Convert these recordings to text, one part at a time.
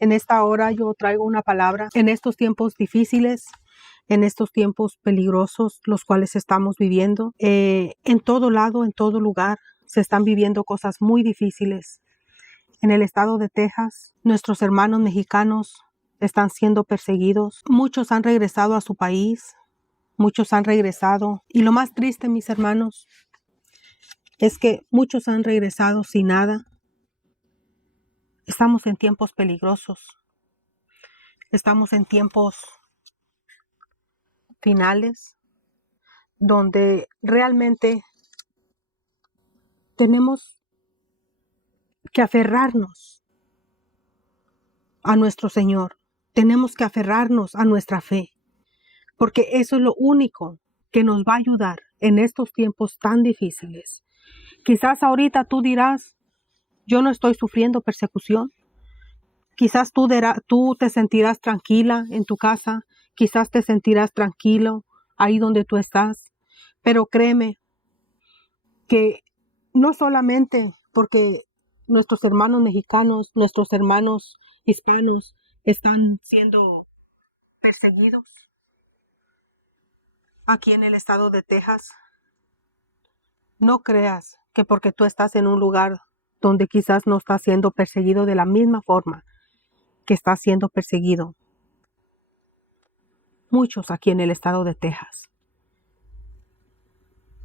En esta hora yo traigo una palabra. En estos tiempos difíciles, en estos tiempos peligrosos, los cuales estamos viviendo, en todo lado, en todo lugar, se están viviendo cosas muy difíciles. En el estado de Texas, nuestros hermanos mexicanos están siendo perseguidos. Muchos han regresado a su país, muchos han regresado. Y lo más triste, mis hermanos, es que muchos han regresado sin nada. Estamos en tiempos peligrosos. Estamos en tiempos finales donde realmente tenemos que aferrarnos a nuestro Señor. Tenemos que aferrarnos a nuestra fe, porque eso es lo único que nos va a ayudar en estos tiempos tan difíciles. Quizás ahorita tú dirás, yo no estoy sufriendo persecución. Quizás tú te sentirás tranquila en tu casa, quizás te sentirás tranquilo ahí donde tú estás, pero créeme que no solamente porque nuestros hermanos mexicanos, nuestros hermanos hispanos están siendo perseguidos aquí en el estado de Texas, no creas que porque tú estás en un lugar donde quizás no estás siendo perseguido de la misma forma que estás siendo perseguido muchos aquí en el estado de Texas.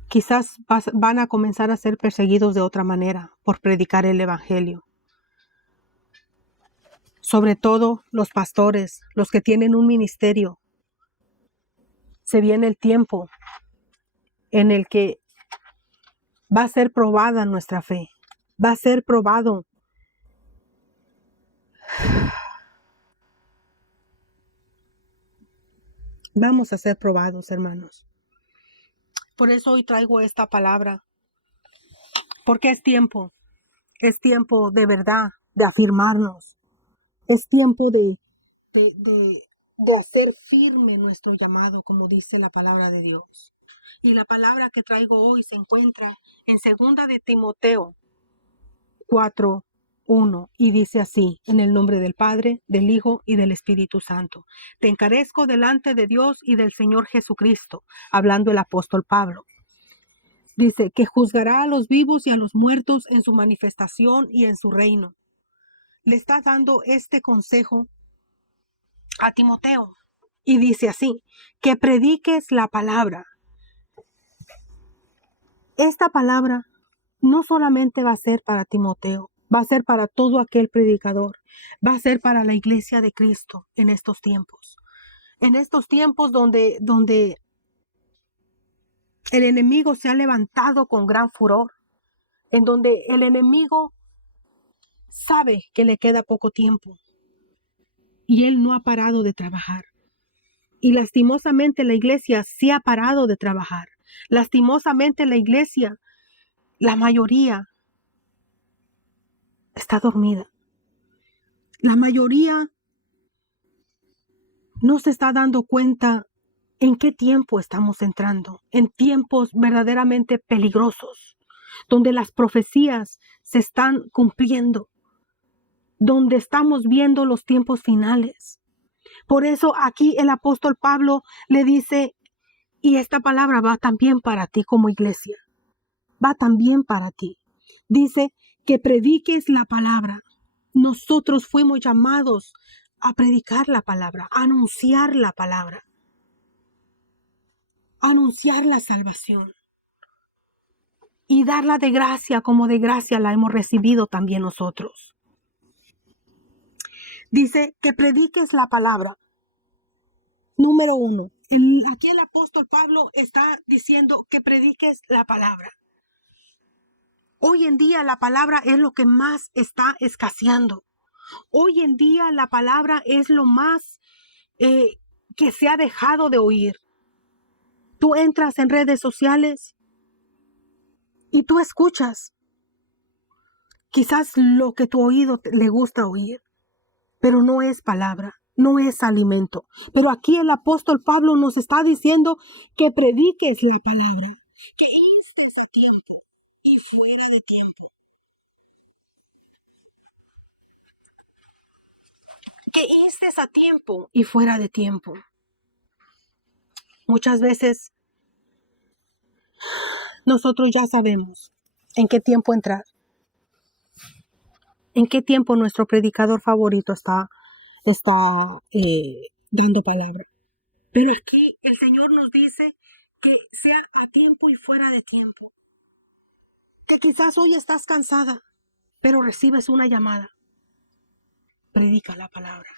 Quizás van a comenzar a ser perseguidos de otra manera por predicar el evangelio. Sobre todo los pastores, los que tienen un ministerio. Se viene el tiempo en el que va a ser probada nuestra fe. Va a ser probado. Vamos a ser probados, hermanos. Por eso hoy traigo esta palabra. Porque es tiempo de verdad, de afirmarnos. Es tiempo de hacer firme nuestro llamado, como dice la palabra de Dios. Y la palabra que traigo hoy se encuentra en 2 de Timoteo 4:1 y dice así, en el nombre del Padre, del Hijo y del Espíritu Santo. Te encarezco delante de Dios y del Señor Jesucristo, hablando el apóstol Pablo. Dice que juzgará a los vivos y a los muertos en su manifestación y en su reino. Le está dando este consejo a Timoteo y dice así, que prediques la palabra. Esta palabra no solamente va a ser para Timoteo, va a ser para todo aquel predicador, va a ser para la iglesia de Cristo en estos tiempos. En estos tiempos donde el enemigo se ha levantado con gran furor, en donde el enemigo sabe que le queda poco tiempo y él no ha parado de trabajar. Y lastimosamente la iglesia sí ha parado de trabajar. Lastimosamente la iglesia, la mayoría, está dormida. La mayoría no se está dando cuenta en qué tiempo estamos entrando, en tiempos verdaderamente peligrosos, donde las profecías se están cumpliendo, donde estamos viendo los tiempos finales. Por eso aquí el apóstol Pablo le dice, y esta palabra va también para ti como iglesia, va también para ti. Dice que prediques la palabra. Nosotros fuimos llamados a predicar la palabra, a anunciar la palabra, a anunciar la salvación y darla de gracia como de gracia la hemos recibido también nosotros. Dice que prediques la palabra. Número 1. Aquí el apóstol Pablo está diciendo que prediques la palabra. Hoy en día la palabra es lo que más está escaseando. Hoy en día la palabra es lo más que se ha dejado de oír. Tú entras en redes sociales y tú escuchas quizás lo que tu oído le gusta oír, pero no es palabra, no es alimento. Pero aquí el apóstol Pablo nos está diciendo que prediques la palabra, que instes a tiempo y fuera de tiempo. instes a tiempo y fuera de tiempo. Muchas veces nosotros ya sabemos en qué tiempo entrar, en qué tiempo nuestro predicador favorito está dando palabra. Pero aquí el Señor nos dice que sea a tiempo y fuera de tiempo. Que quizás hoy estás cansada, pero recibes una llamada. Predica la palabra.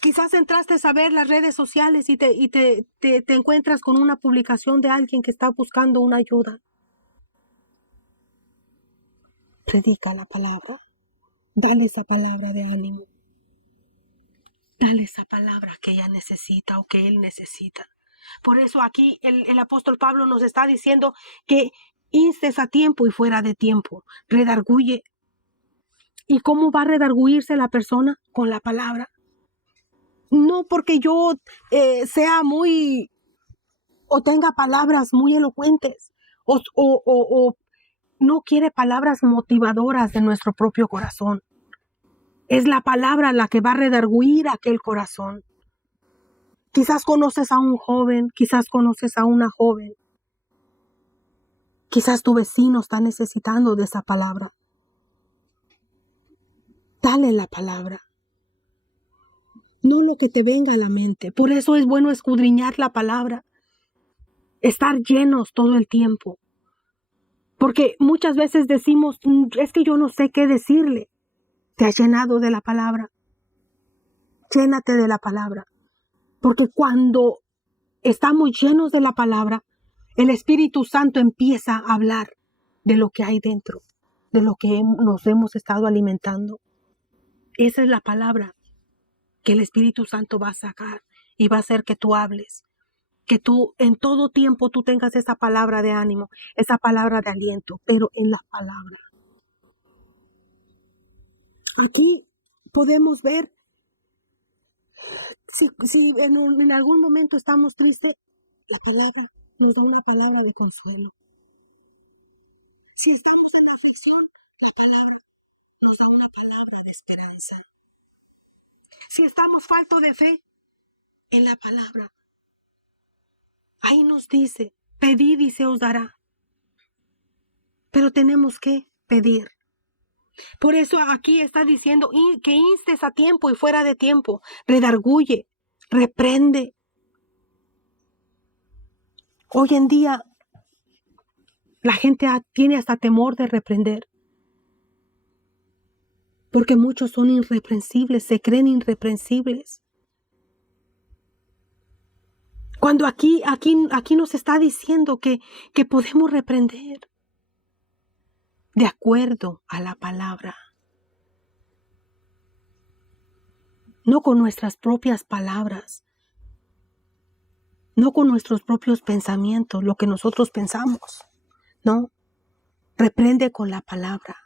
Quizás entraste a ver las redes sociales y te encuentras con una publicación de alguien que está buscando una ayuda. Predica la palabra. Dale esa palabra de ánimo. Dale esa palabra que ella necesita o que él necesita. Por eso aquí el apóstol Pablo nos está diciendo que instes a tiempo y fuera de tiempo. Redarguye. ¿Y cómo va a redarguirse la persona? Con la palabra. No porque yo sea muy o tenga palabras muy elocuentes o no quiere palabras motivadoras de nuestro propio corazón. Es la palabra la que va a redarguir aquel corazón. Quizás conoces a un joven, quizás conoces a una joven. Quizás tu vecino está necesitando de esa palabra. Dale la palabra. No lo que te venga a la mente. Por eso es bueno escudriñar la palabra. Estar llenos todo el tiempo. Porque muchas veces decimos, es que yo no sé qué decirle. Te has llenado de la palabra. Llénate de la palabra. Porque cuando estamos llenos de la palabra, el Espíritu Santo empieza a hablar de lo que hay dentro, de lo que nos hemos estado alimentando. Esa es la palabra que el Espíritu Santo va a sacar y va a hacer que tú hables. Que tú en todo tiempo tú tengas esa palabra de ánimo, esa palabra de aliento, pero en la palabra. Aquí podemos ver si en algún momento estamos tristes, la palabra nos da una palabra de consuelo. Si estamos en aflicción, la palabra nos da una palabra de esperanza. Si estamos faltos de fe, en la palabra, ahí nos dice, pedid y se os dará. Pero tenemos que pedir. Por eso aquí está diciendo que instes a tiempo y fuera de tiempo. Redarguye, reprende. Hoy en día la gente tiene hasta temor de reprender. Porque muchos son irreprensibles, se creen irreprensibles. Cuando aquí nos está diciendo que podemos reprender de acuerdo a la palabra. No con nuestras propias palabras. No con nuestros propios pensamientos, lo que nosotros pensamos. No. Reprende con la palabra.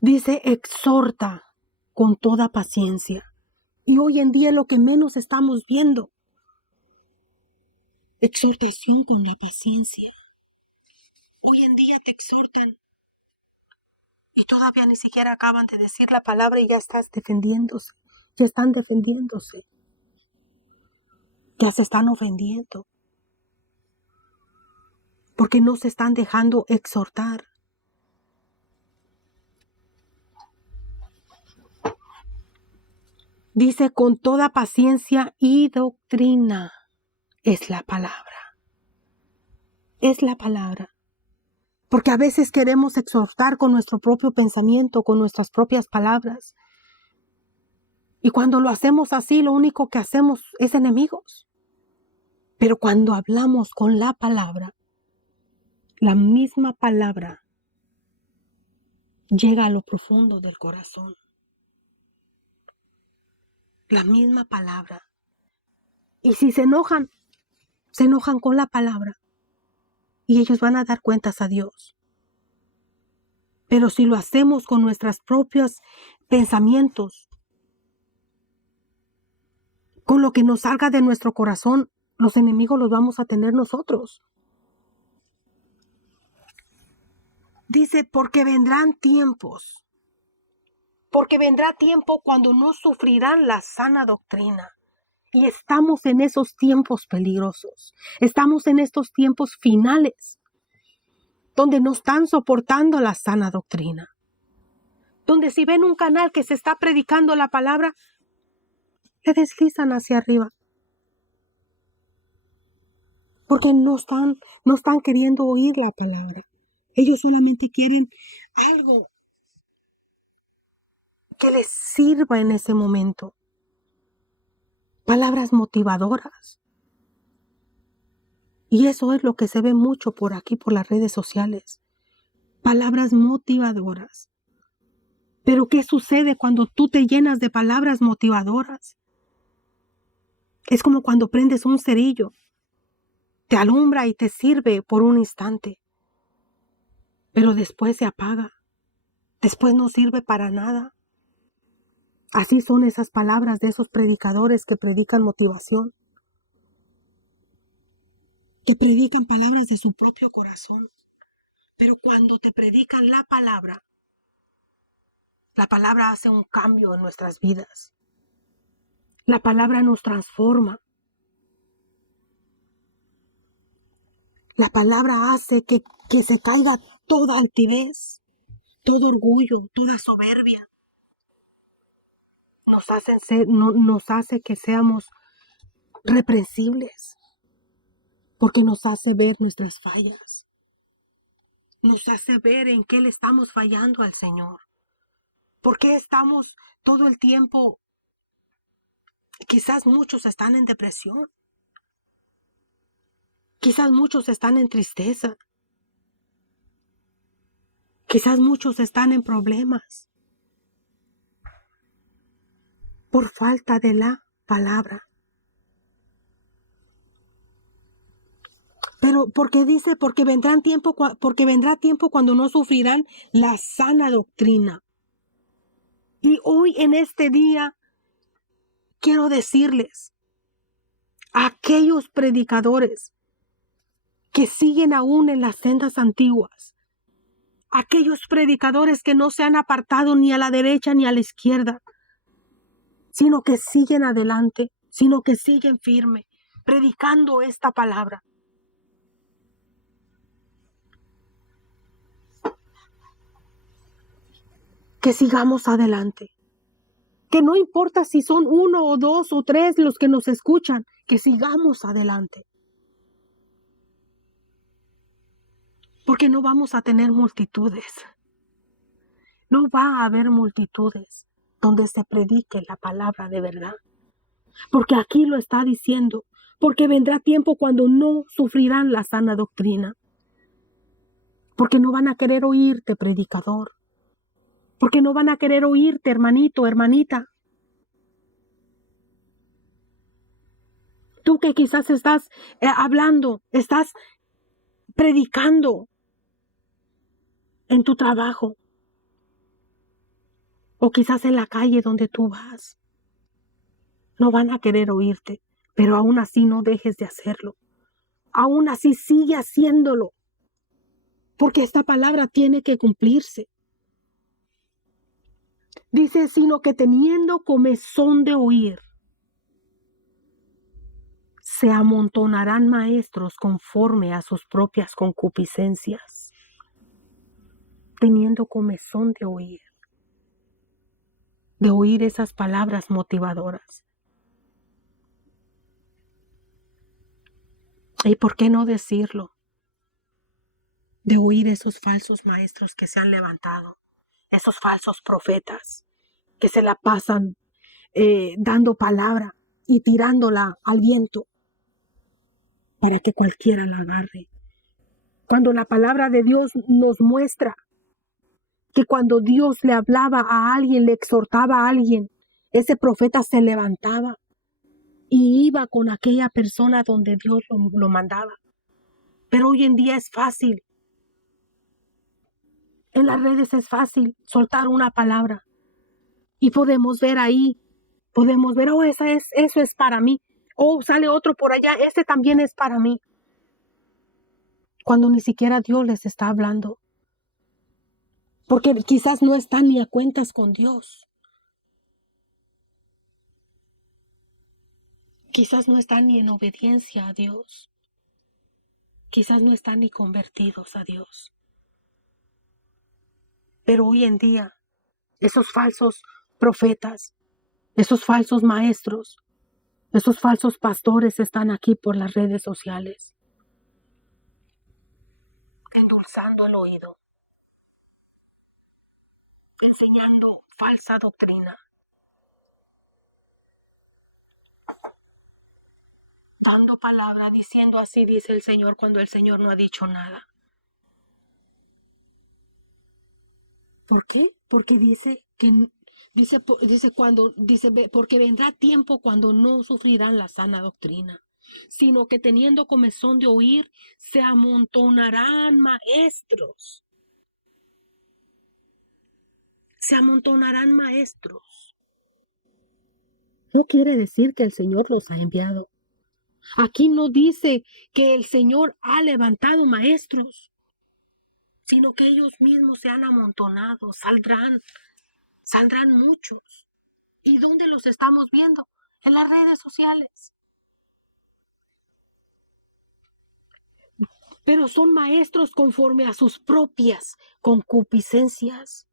Dice, exhorta con toda paciencia. Y hoy en día lo que menos estamos viendo. Exhortación con la paciencia. Hoy en día te exhortan y todavía ni siquiera acaban de decir la palabra y ya estás defendiéndose. Ya están defendiéndose. Ya se están ofendiendo. Porque no se están dejando exhortar. Dice, con toda paciencia y doctrina. Es la palabra. Es la palabra. Porque a veces queremos exhortar con nuestro propio pensamiento, con nuestras propias palabras. Y cuando lo hacemos así, lo único que hacemos es enemigos. Pero cuando hablamos con la palabra, la misma palabra llega a lo profundo del corazón. La misma palabra. Y si se enojan con la palabra. Y ellos van a dar cuentas a Dios. Pero si lo hacemos con nuestros propios pensamientos, con lo que nos salga de nuestro corazón, los enemigos los vamos a tener nosotros. Dice, porque vendrá tiempo cuando no sufrirán la sana doctrina. Y estamos en esos tiempos peligrosos. Estamos en estos tiempos finales, donde no están soportando la sana doctrina. Donde si ven un canal que se está predicando la palabra, le deslizan hacia arriba. Porque no están queriendo oír la palabra. Ellos solamente quieren algo que les sirva en ese momento. Palabras motivadoras. Y eso es lo que se ve mucho por aquí, por las redes sociales. Palabras motivadoras. Pero ¿qué sucede cuando tú te llenas de palabras motivadoras? Es como cuando prendes un cerillo. Te alumbra y te sirve por un instante. Pero después se apaga. Después no sirve para nada. Así son esas palabras de esos predicadores que predican motivación. Que predican palabras de su propio corazón. Pero cuando te predican la palabra hace un cambio en nuestras vidas. La palabra nos transforma. La palabra hace que se caiga toda altivez, todo orgullo, toda soberbia. Nos hace que seamos reprensibles, porque nos hace ver nuestras fallas. Nos hace ver en qué le estamos fallando al Señor. ¿Por qué estamos todo el tiempo? Quizás muchos están en depresión. Quizás muchos están en tristeza. Quizás muchos están en problemas. Por falta de la palabra. Pero porque dice, porque vendrá tiempo cuando no sufrirán la sana doctrina. Y hoy en este día quiero decirles a aquellos predicadores que siguen aún en las sendas antiguas, aquellos predicadores que no se han apartado ni a la derecha ni a la izquierda, sino que siguen adelante, sino que siguen firme, predicando esta palabra. Que sigamos adelante. Que no importa si son 1 o 2 o 3 los que nos escuchan, que sigamos adelante. Porque no vamos a tener multitudes. No va a haber multitudes donde se predique la palabra de verdad. Porque aquí lo está diciendo. Porque vendrá tiempo cuando no sufrirán la sana doctrina. Porque no van a querer oírte, predicador. Porque no van a querer oírte, hermanito, hermanita. Tú que quizás estás hablando, estás predicando en tu trabajo o quizás en la calle donde tú vas. No van a querer oírte, pero aún así no dejes de hacerlo. Aún así sigue haciéndolo, porque esta palabra tiene que cumplirse. Dice, sino que teniendo comezón de oír, se amontonarán maestros conforme a sus propias concupiscencias. Teniendo comezón de oír esas palabras motivadoras. ¿Y por qué no decirlo? De oír esos falsos maestros que se han levantado, esos falsos profetas que se la pasan dando palabra y tirándola al viento para que cualquiera la agarre. Cuando la palabra de Dios nos muestra que cuando Dios le hablaba a alguien, le exhortaba a alguien, ese profeta se levantaba y iba con aquella persona donde Dios lo mandaba. Pero hoy en día es fácil. En las redes es fácil soltar una palabra y podemos ver ahí, oh, eso es para mí. Oh, sale otro por allá, ese también es para mí. Cuando ni siquiera Dios les está hablando. porque quizás no están ni a cuentas con Dios. Quizás no están ni en obediencia a Dios. Quizás no están ni convertidos a Dios. Pero hoy en día, esos falsos profetas, esos falsos maestros, esos falsos pastores están aquí por las redes sociales, endulzando el oído, enseñando falsa doctrina, dando palabra, diciendo así dice el Señor cuando el Señor no ha dicho nada. ¿Por qué? Porque dice que porque vendrá tiempo cuando no sufrirán la sana doctrina, sino que teniendo comezón de oír, se amontonarán maestros. Se amontonarán maestros. No quiere decir que el Señor los ha enviado. Aquí no dice que el Señor ha levantado maestros, sino que ellos mismos se han amontonado, saldrán muchos. ¿Y dónde los estamos viendo? En las redes sociales. Pero son maestros conforme a sus propias concupiscencias,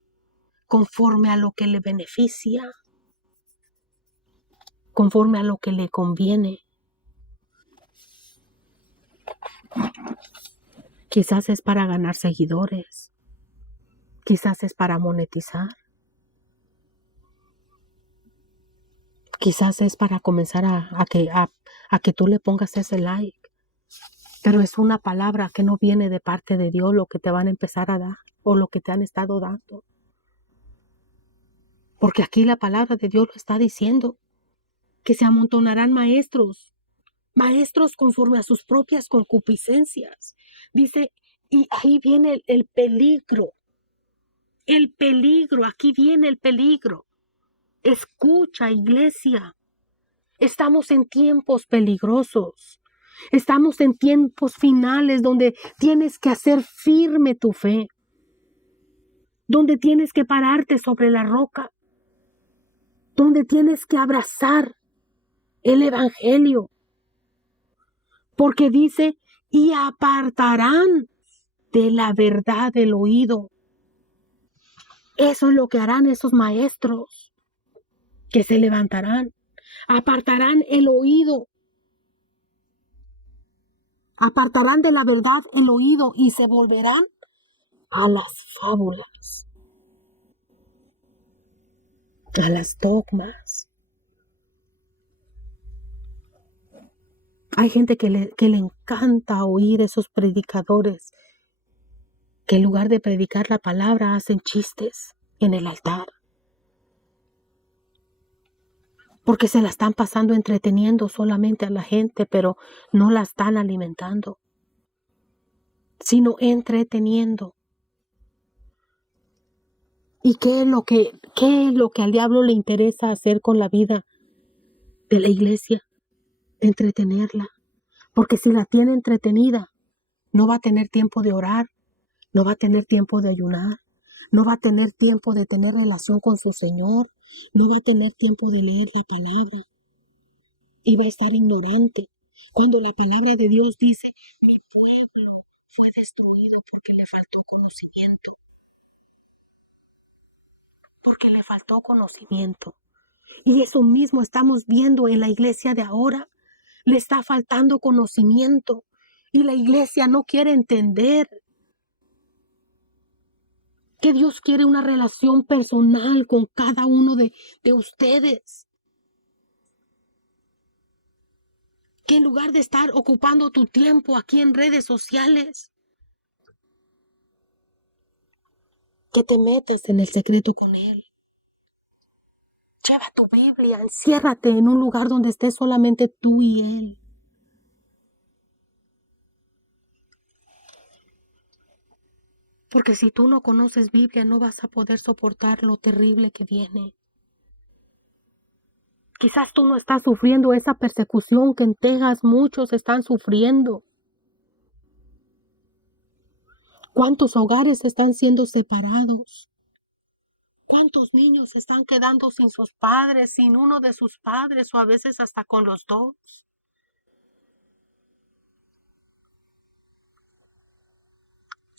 conforme a lo que le beneficia, conforme a lo que le conviene. Quizás es para ganar seguidores, quizás es para monetizar, quizás es para comenzar a que tú le pongas ese like. Pero es una palabra que no viene de parte de Dios lo que te van a empezar a dar o lo que te han estado dando. Porque aquí la palabra de Dios lo está diciendo, que se amontonarán maestros conforme a sus propias concupiscencias. Dice, y ahí viene el peligro. El peligro, aquí viene el peligro. Escucha, iglesia. Estamos en tiempos peligrosos. Estamos en tiempos finales donde tienes que hacer firme tu fe. Donde tienes que pararte sobre la roca. Donde tienes que abrazar el evangelio. Porque dice, y apartarán de la verdad el oído. Eso es lo que harán esos maestros que se levantarán. Apartarán el oído. Apartarán de la verdad el oído y se volverán a las fábulas, a las dogmas. Hay gente que le encanta oír esos predicadores que en lugar de predicar la palabra hacen chistes en el altar. Porque se la están pasando entreteniendo solamente a la gente, pero no la están alimentando, sino entreteniendo. ¿Y qué es lo que al diablo le interesa hacer con la vida de la iglesia? Entretenerla. Porque si la tiene entretenida, no va a tener tiempo de orar, no va a tener tiempo de ayunar, no va a tener tiempo de tener relación con su Señor, no va a tener tiempo de leer la palabra y va a estar ignorante. Cuando la palabra de Dios dice, mi pueblo fue destruido porque le faltó conocimiento. Porque le faltó conocimiento. Y eso mismo estamos viendo en la iglesia de ahora. Le está faltando conocimiento. Y la iglesia no quiere entender que Dios quiere una relación personal con cada uno de ustedes. Que en lugar de estar ocupando tu tiempo aquí en redes sociales, que te metas en el secreto con Él. Lleva tu Biblia, enciérrate en un lugar donde estés solamente tú y Él. Porque si tú no conoces Biblia, no vas a poder soportar lo terrible que viene. Quizás tú no estás sufriendo esa persecución que en Texas muchos están sufriendo. ¿Cuántos hogares están siendo separados? ¿Cuántos niños se están quedando sin sus padres, sin uno de sus padres o a veces hasta con los dos?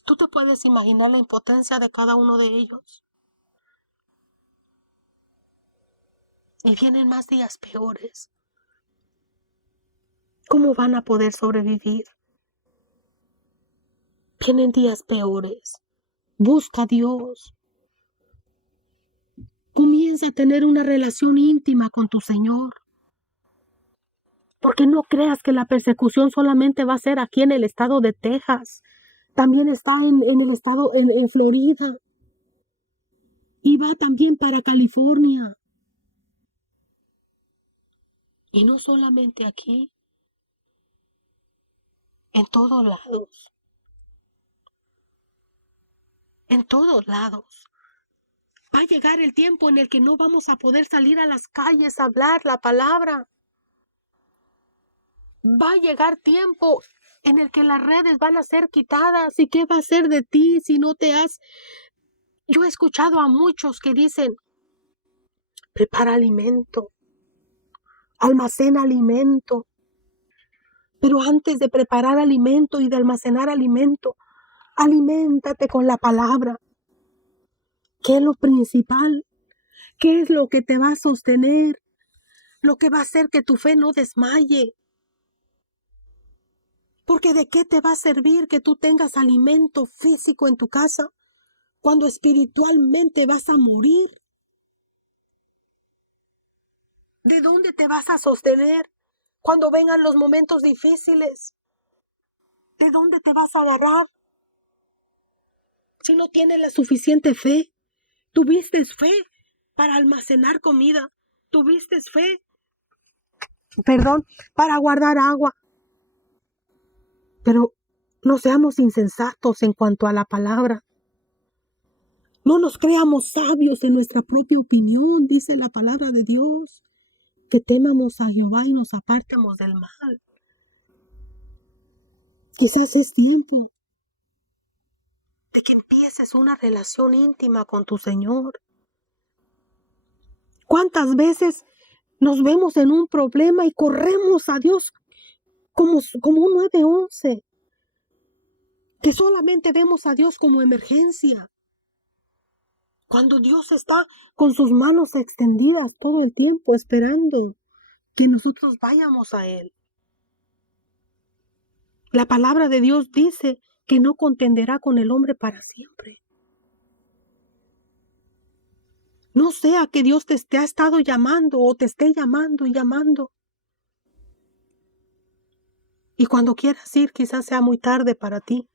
¿Tú te puedes imaginar la impotencia de cada uno de ellos? Y vienen más días peores. ¿Cómo van a poder sobrevivir? Vienen días peores. Busca a Dios. Comienza a tener una relación íntima con tu Señor. Porque no creas que la persecución solamente va a ser aquí en el estado de Texas. También está en el estado, en Florida. Y va también para California. Y no solamente aquí, en todos lados. En todos lados. Va a llegar el tiempo en el que no vamos a poder salir a las calles a hablar la palabra. Va a llegar tiempo en el que las redes van a ser quitadas. ¿Y qué va a ser de ti si no te has... Yo he escuchado a muchos que dicen, prepara alimento, almacena alimento. Pero antes de preparar alimento y de almacenar alimento, aliméntate con la palabra. ¿Qué es lo principal? ¿Qué es lo que te va a sostener? Lo que va a hacer que tu fe no desmaye. Porque ¿de qué te va a servir que tú tengas alimento físico en tu casa cuando espiritualmente vas a morir? ¿De dónde te vas a sostener cuando vengan los momentos difíciles? ¿De dónde te vas a agarrar? Si no tienes la suficiente fe, tuviste fe para almacenar comida, tuviste fe, para guardar agua. Pero no seamos insensatos en cuanto a la palabra. No nos creamos sabios en nuestra propia opinión, dice la palabra de Dios. Que temamos a Jehová y nos apartemos del mal. Quizás es tiempo de que empieces una relación íntima con tu Señor. ¿Cuántas veces nos vemos en un problema y corremos a Dios como un 911? Que solamente vemos a Dios como emergencia. Cuando Dios está con sus manos extendidas todo el tiempo esperando que nosotros vayamos a Él. La palabra de Dios dice que no contenderá con el hombre para siempre. No sea que Dios te ha estado llamando o te esté llamando y llamando. Y cuando quieras ir, quizás sea muy tarde para ti.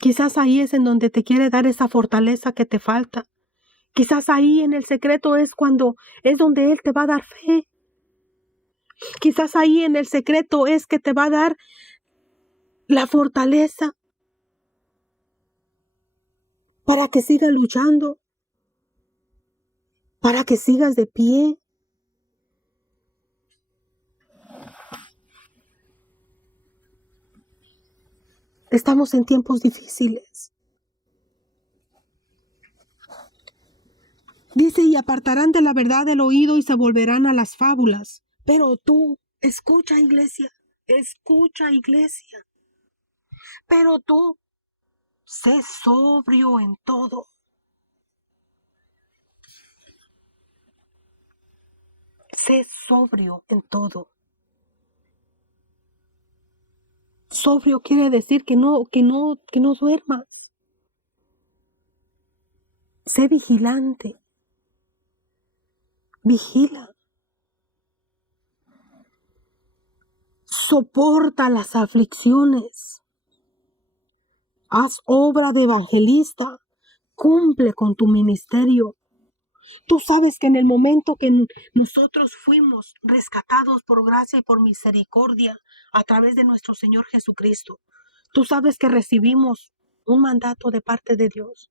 Quizás ahí es en donde te quiere dar esa fortaleza que te falta. Quizás ahí en el secreto es donde Él te va a dar fe. Quizás ahí en el secreto es que te va a dar la fortaleza para que sigas luchando, para que sigas de pie. Estamos en tiempos difíciles. Dice, y apartarán de la verdad el oído y se volverán a las fábulas. Pero tú, escucha iglesia. Pero tú, sé sobrio en todo. Sé sobrio en todo. Sobrio quiere decir que no duermas. Sé vigilante. Vigila. Soporta las aflicciones. Haz obra de evangelista. Cumple con tu ministerio. Tú sabes que en el momento que nosotros fuimos rescatados por gracia y por misericordia a través de nuestro Señor Jesucristo, tú sabes que recibimos un mandato de parte de Dios,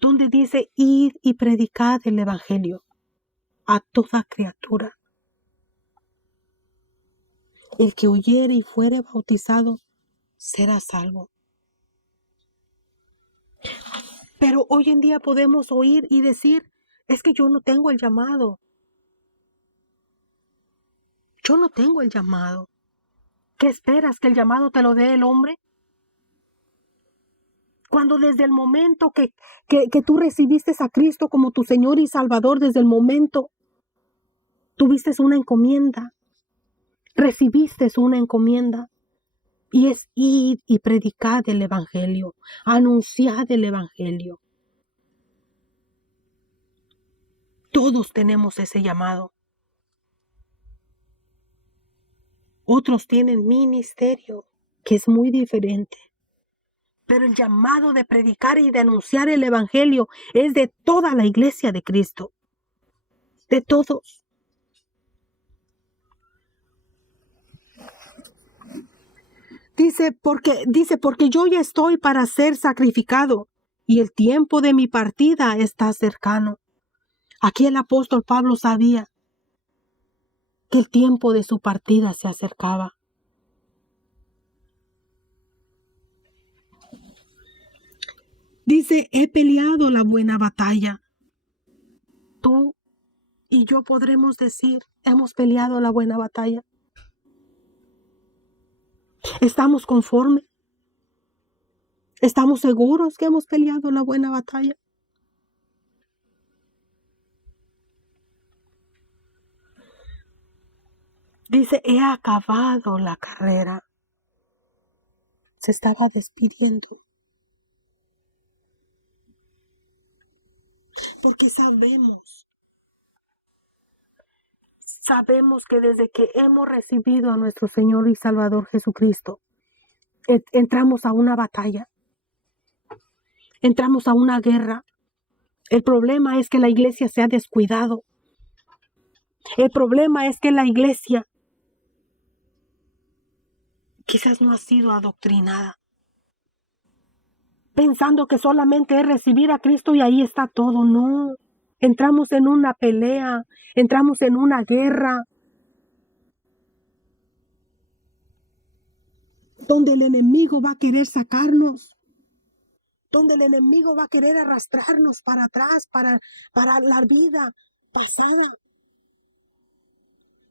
donde dice, id y predicad el evangelio a toda criatura. El que oyere y fuere bautizado serás salvo. Pero hoy en día podemos oír y decir, es que yo no tengo el llamado. Yo no tengo el llamado. ¿Qué esperas? ¿Que el llamado te lo dé el hombre? Cuando desde el momento que tú recibiste a Cristo como tu Señor y Salvador, desde el momento tuviste una encomienda, recibiste una encomienda, y es ir y predicar el Evangelio, anunciar el Evangelio. Todos tenemos ese llamado. Otros tienen ministerio, que es muy diferente. Pero el llamado de predicar y de anunciar el Evangelio es de toda la iglesia de Cristo. De todos. Dice, porque yo ya estoy para ser sacrificado y el tiempo de mi partida está cercano. Aquí el apóstol Pablo sabía que el tiempo de su partida se acercaba. Dice, he peleado la buena batalla. Tú y yo podremos decir, hemos peleado la buena batalla. ¿Estamos conformes? ¿Estamos seguros que hemos peleado la buena batalla? Dice, he acabado la carrera. Se estaba despidiendo. Porque sabemos que desde que hemos recibido a nuestro Señor y Salvador Jesucristo, entramos a una batalla. Entramos a una guerra. El problema es que la iglesia se ha descuidado. El problema es que la iglesia quizás no ha sido adoctrinada, pensando que solamente es recibir a Cristo y ahí está todo. No, entramos en una pelea, entramos en una guerra, donde el enemigo va a querer sacarnos, donde el enemigo va a querer arrastrarnos para atrás, para la vida pasada,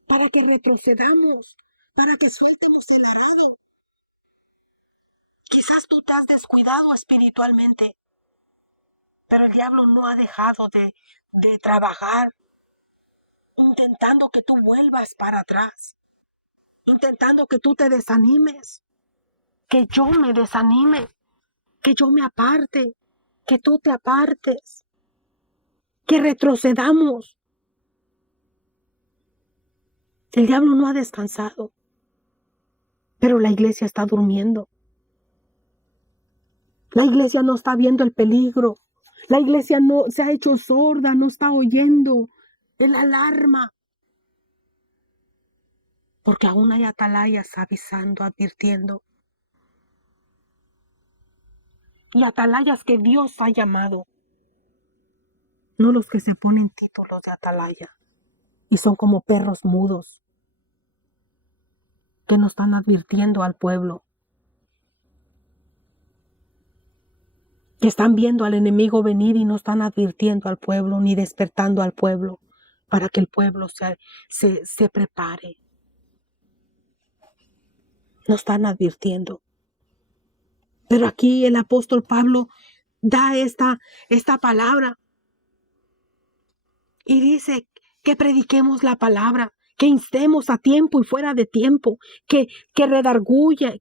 para que retrocedamos, para que sueltemos el arado. Quizás tú te has descuidado espiritualmente, pero el diablo no ha dejado de trabajar, intentando que tú vuelvas para atrás, intentando que tú te desanimes, que yo me desanime, que yo me aparte, que tú te apartes, que retrocedamos. El diablo no ha descansado, pero la iglesia está durmiendo. La iglesia no está viendo el peligro. La iglesia no se ha hecho sorda, no está oyendo el alarma. Porque aún hay atalayas avisando, advirtiendo. Y atalayas que Dios ha llamado. No los que se ponen títulos de atalaya. Y son como perros mudos. Que no están advirtiendo al pueblo. Que están viendo al enemigo venir y no están advirtiendo al pueblo ni despertando al pueblo para que el pueblo se prepare. No están advirtiendo. Pero aquí el apóstol Pablo da esta palabra y dice que prediquemos la palabra, que instemos a tiempo y fuera de tiempo, que redarguyemos,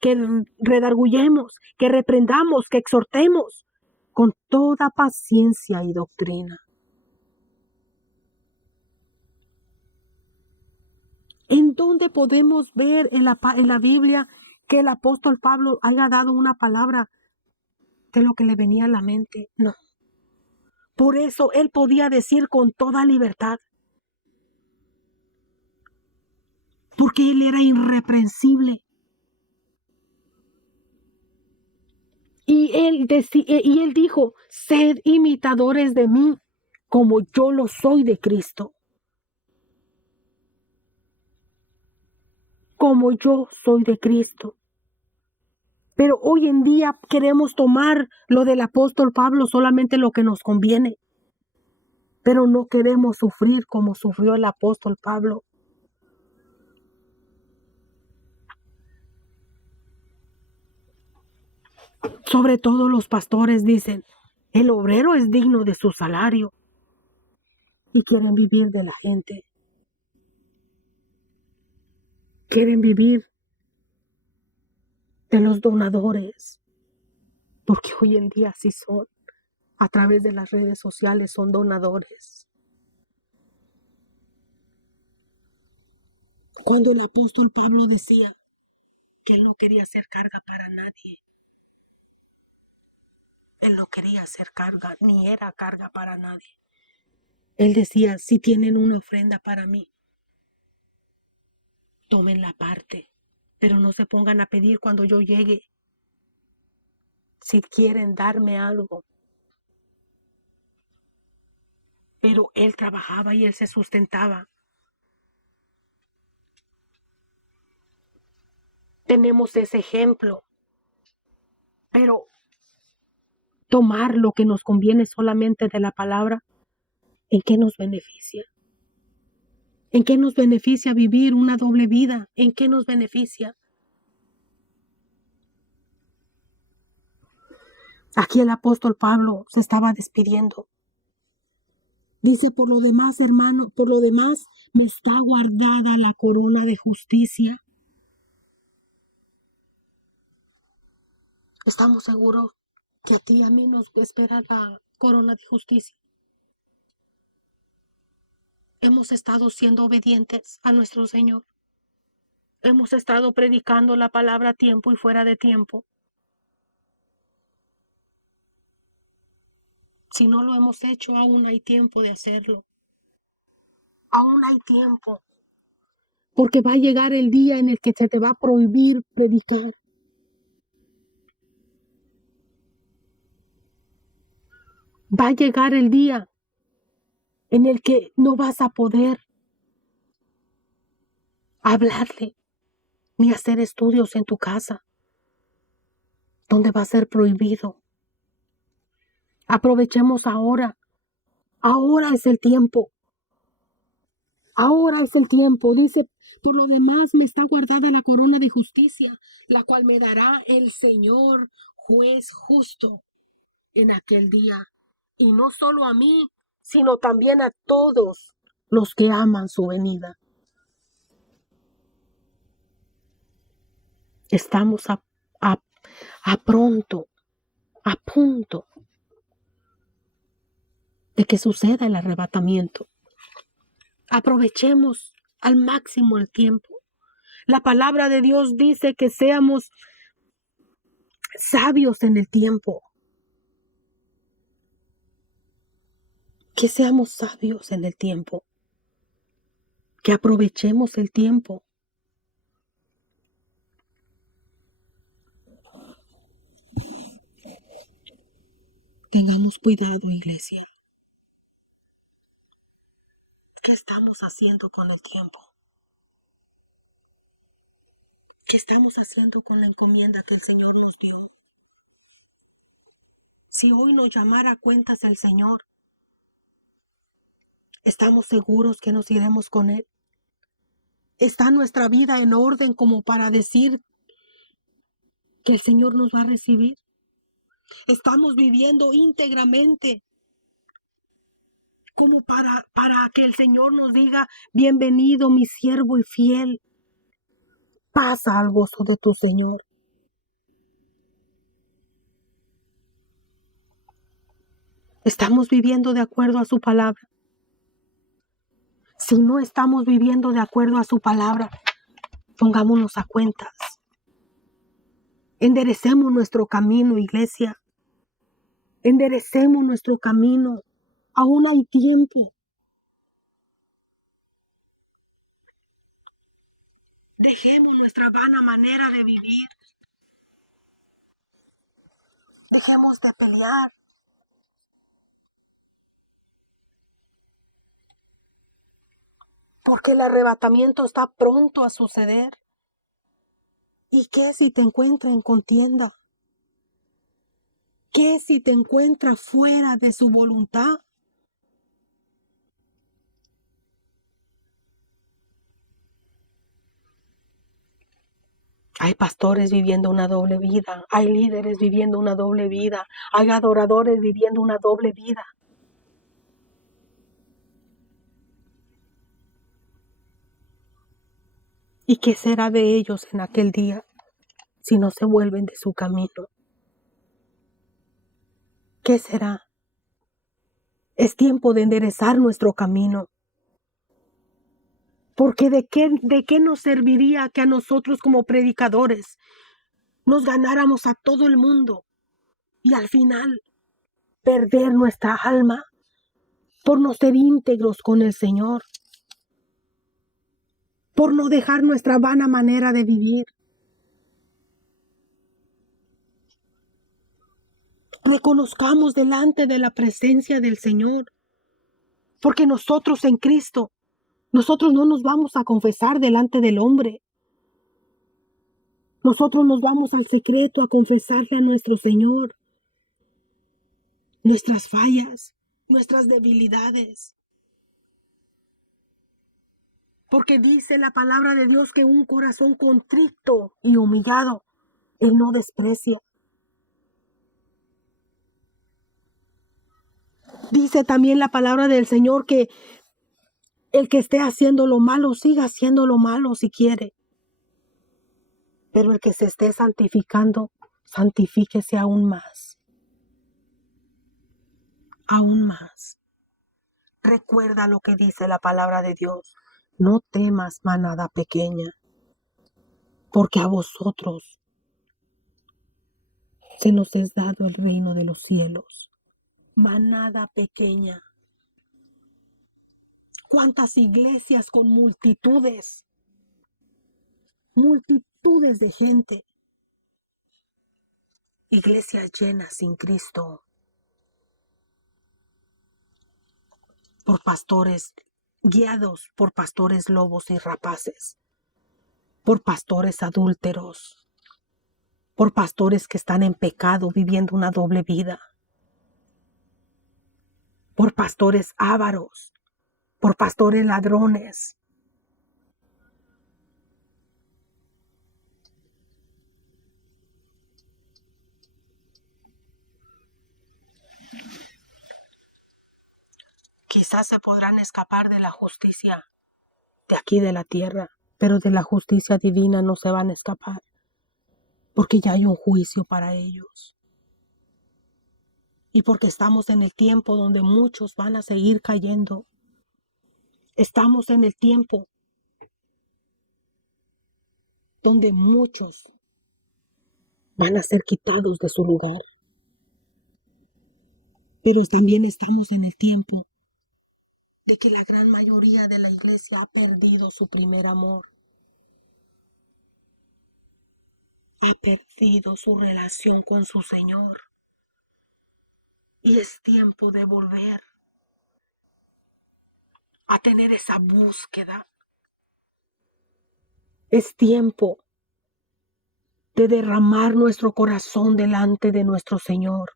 que reprendamos, que exhortemos con toda paciencia y doctrina. ¿En dónde podemos ver en la Biblia que el apóstol Pablo haya dado una palabra de lo que le venía a la mente? No. Por eso él podía decir con toda libertad, porque él era irreprensible. Y él dijo, sed imitadores de mí, como yo lo soy de Cristo. Como yo soy de Cristo. Pero hoy en día queremos tomar lo del apóstol Pablo, solamente lo que nos conviene. Pero no queremos sufrir como sufrió el apóstol Pablo. Sobre todo los pastores dicen, el obrero es digno de su salario y quieren vivir de la gente. Quieren vivir de los donadores, porque hoy en día así son. A través de las redes sociales son donadores. Cuando el apóstol Pablo decía que él no quería hacer carga para nadie, él no quería hacer carga, ni era carga para nadie. Él decía, si tienen una ofrenda para mí, tomen la parte, pero no se pongan a pedir cuando yo llegue. Si quieren darme algo. Pero él trabajaba y él se sustentaba. Tenemos ese ejemplo. Pero tomar lo que nos conviene solamente de la palabra, ¿en qué nos beneficia? ¿En qué nos beneficia vivir una doble vida? ¿En qué nos beneficia? Aquí el apóstol Pablo se estaba despidiendo. Dice, por lo demás, hermano, por lo demás me está guardada la corona de justicia. ¿Estamos seguros que a ti y a mí nos espera la corona de justicia? Hemos estado siendo obedientes a nuestro Señor. Hemos estado predicando la palabra a tiempo y fuera de tiempo. Si no lo hemos hecho, aún hay tiempo de hacerlo. Aún hay tiempo. Porque va a llegar el día en el que se te va a prohibir predicar. Va a llegar el día en el que no vas a poder hablarle ni hacer estudios en tu casa, donde va a ser prohibido. Aprovechemos ahora. Ahora es el tiempo. Ahora es el tiempo. Dice, por lo demás me está guardada la corona de justicia, la cual me dará el Señor, juez justo, en aquel día. Y no solo a mí, sino también a todos los que aman su venida. Estamos a pronto, a punto de que suceda el arrebatamiento. Aprovechemos al máximo el tiempo. La palabra de Dios dice que seamos sabios en el tiempo. Que seamos sabios en el tiempo. Que aprovechemos el tiempo. Tengamos cuidado, iglesia. ¿Qué estamos haciendo con el tiempo? ¿Qué estamos haciendo con la encomienda que el Señor nos dio? Si hoy nos llamara a cuentas el Señor, ¿estamos seguros que nos iremos con Él? ¿Está nuestra vida en orden como para decir que el Señor nos va a recibir? ¿Estamos viviendo íntegramente como para que el Señor nos diga, bienvenido mi siervo y fiel, pasa al gozo de tu Señor? ¿Estamos viviendo de acuerdo a su palabra? Si no estamos viviendo de acuerdo a su palabra, pongámonos a cuentas. Enderecemos nuestro camino, iglesia. Enderecemos nuestro camino. Aún hay tiempo. Dejemos nuestra vana manera de vivir. Dejemos de pelear. Porque el arrebatamiento está pronto a suceder. ¿Y qué si te encuentra en contienda? ¿Qué si te encuentra fuera de su voluntad? Hay pastores viviendo una doble vida, hay líderes viviendo una doble vida, hay adoradores viviendo una doble vida. ¿Y qué será de ellos en aquel día si no se vuelven de su camino? ¿Qué será? Es tiempo de enderezar nuestro camino. Porque ¿de qué nos serviría que a nosotros como predicadores nos ganáramos a todo el mundo y al final perder nuestra alma por no ser íntegros con el Señor, por no dejar nuestra vana manera de vivir? Reconozcamos delante de la presencia del Señor, porque nosotros en Cristo, nosotros no nos vamos a confesar delante del hombre. Nosotros nos vamos al secreto a confesarle a nuestro Señor nuestras fallas, nuestras debilidades. Porque dice la palabra de Dios que un corazón contrito y humillado, Él no desprecia. Dice también la palabra del Señor que el que esté haciendo lo malo, siga haciendo lo malo si quiere. Pero el que se esté santificando, santifíquese aún más. Aún más. Recuerda lo que dice la palabra de Dios. No temas, manada pequeña, porque a vosotros se nos es dado el reino de los cielos. Manada pequeña. ¿Cuántas iglesias con multitudes? Multitudes de gente. Iglesias llenas sin Cristo. Por pastores guiados por pastores lobos y rapaces. Por pastores adúlteros. Por pastores que están en pecado viviendo una doble vida. Por pastores ávaros. Por pastores ladrones. Quizás se podrán escapar de la justicia de aquí de la tierra, pero de la justicia divina no se van a escapar, porque ya hay un juicio para ellos. Y porque estamos en el tiempo donde muchos van a seguir cayendo. Estamos en el tiempo donde muchos van a ser quitados de su lugar. Pero también estamos en el tiempo de que la gran mayoría de la iglesia ha perdido su primer amor. Ha perdido su relación con su Señor. Y es tiempo de volver a tener esa búsqueda. Es tiempo de derramar nuestro corazón delante de nuestro Señor.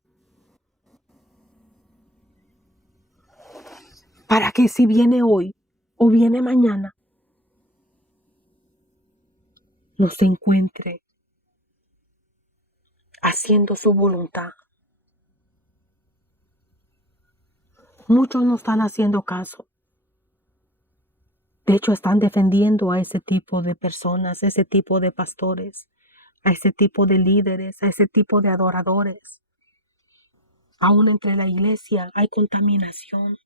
Para que si viene hoy o viene mañana, nos encuentre haciendo su voluntad. Muchos no están haciendo caso. De hecho, están defendiendo a ese tipo de personas, a ese tipo de pastores, a ese tipo de líderes, a ese tipo de adoradores. Aún entre la iglesia hay contaminación.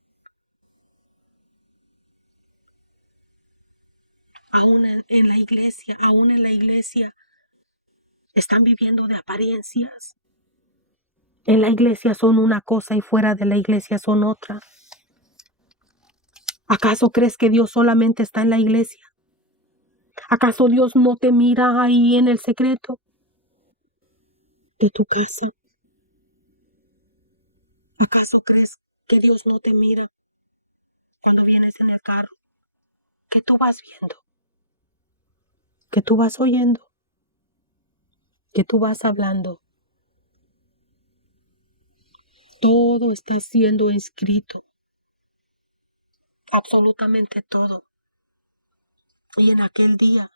Aún en la iglesia, están viviendo de apariencias. En la iglesia son una cosa y fuera de la iglesia son otra. ¿Acaso crees que Dios solamente está en la iglesia? ¿Acaso Dios no te mira ahí en el secreto de tu casa? ¿Acaso crees que Dios no te mira cuando vienes en el carro? ¿Qué tú vas viendo? ¿Qué tú vas oyendo? que tú vas hablando, todo está siendo escrito, absolutamente todo. Y en aquel día,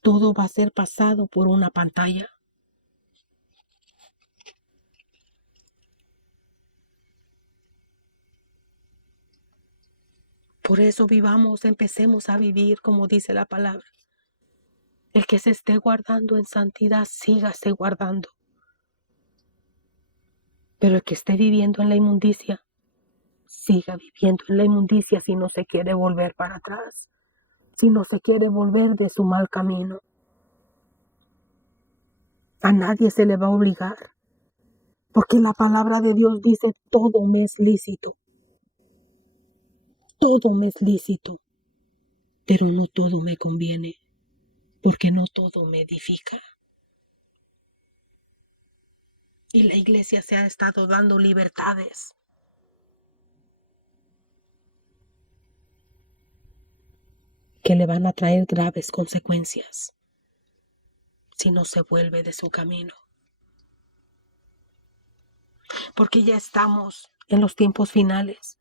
todo va a ser pasado por una pantalla. Por eso empecemos a vivir como dice la palabra. El que se esté guardando en santidad, sígase guardando. Pero el que esté viviendo en la inmundicia, siga viviendo en la inmundicia si no se quiere volver para atrás, si no se quiere volver de su mal camino. A nadie se le va a obligar, porque la palabra de Dios dice todo me es lícito. Todo me es lícito, pero no todo me conviene, porque no todo me edifica. Y la iglesia se ha estado dando libertades que le van a traer graves consecuencias si no se vuelve de su camino. Porque ya estamos en los tiempos finales.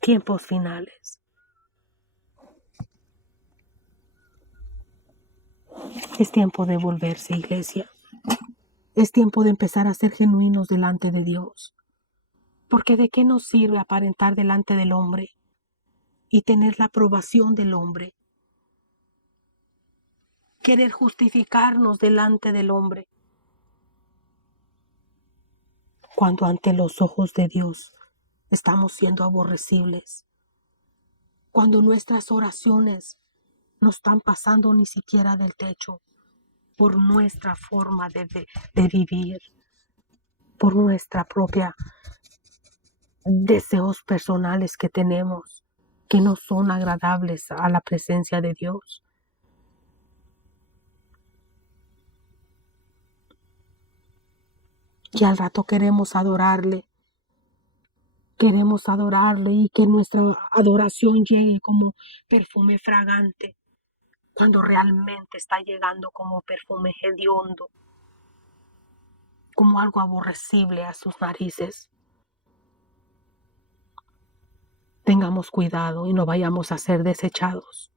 Tiempos finales. Es tiempo de volverse, iglesia. Es tiempo de empezar a ser genuinos delante de Dios. Porque ¿de qué nos sirve aparentar delante del hombre y tener la aprobación del hombre? Querer justificarnos delante del hombre, cuando ante los ojos de Dios estamos siendo aborrecibles. Cuando nuestras oraciones no están pasando ni siquiera del techo por nuestra forma de vivir, por nuestra propia deseos personales que tenemos, que no son agradables a la presencia de Dios. Y al rato queremos adorarle y que nuestra adoración llegue como perfume fragante, cuando realmente está llegando como perfume hediondo, como algo aborrecible a sus narices. Tengamos cuidado y no vayamos a ser desechados.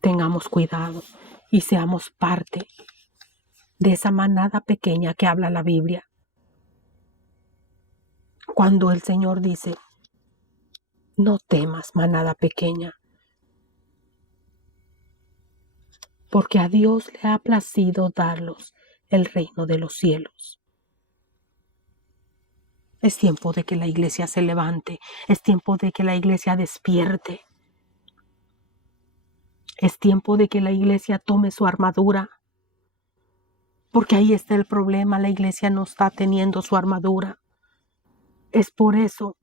Tengamos cuidado y seamos parte de esa manada pequeña que habla la Biblia. Cuando el Señor dice, no temas, manada pequeña, porque a Dios le ha placido darlos el reino de los cielos. Es tiempo de que la iglesia se levante, es tiempo de que la iglesia despierte. Es tiempo de que la iglesia tome su armadura, porque ahí está el problema, la iglesia no está teniendo su armadura. Es por eso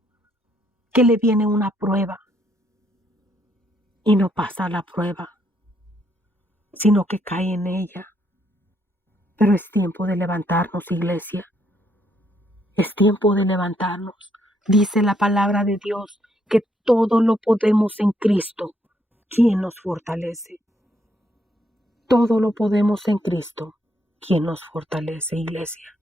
que le viene una prueba y no pasa la prueba, sino que cae en ella. Pero es tiempo de levantarnos, iglesia. Es tiempo de levantarnos. Dice la palabra de Dios que todo lo podemos en Cristo, quien nos fortalece. Todo lo podemos en Cristo, quien nos fortalece, iglesia.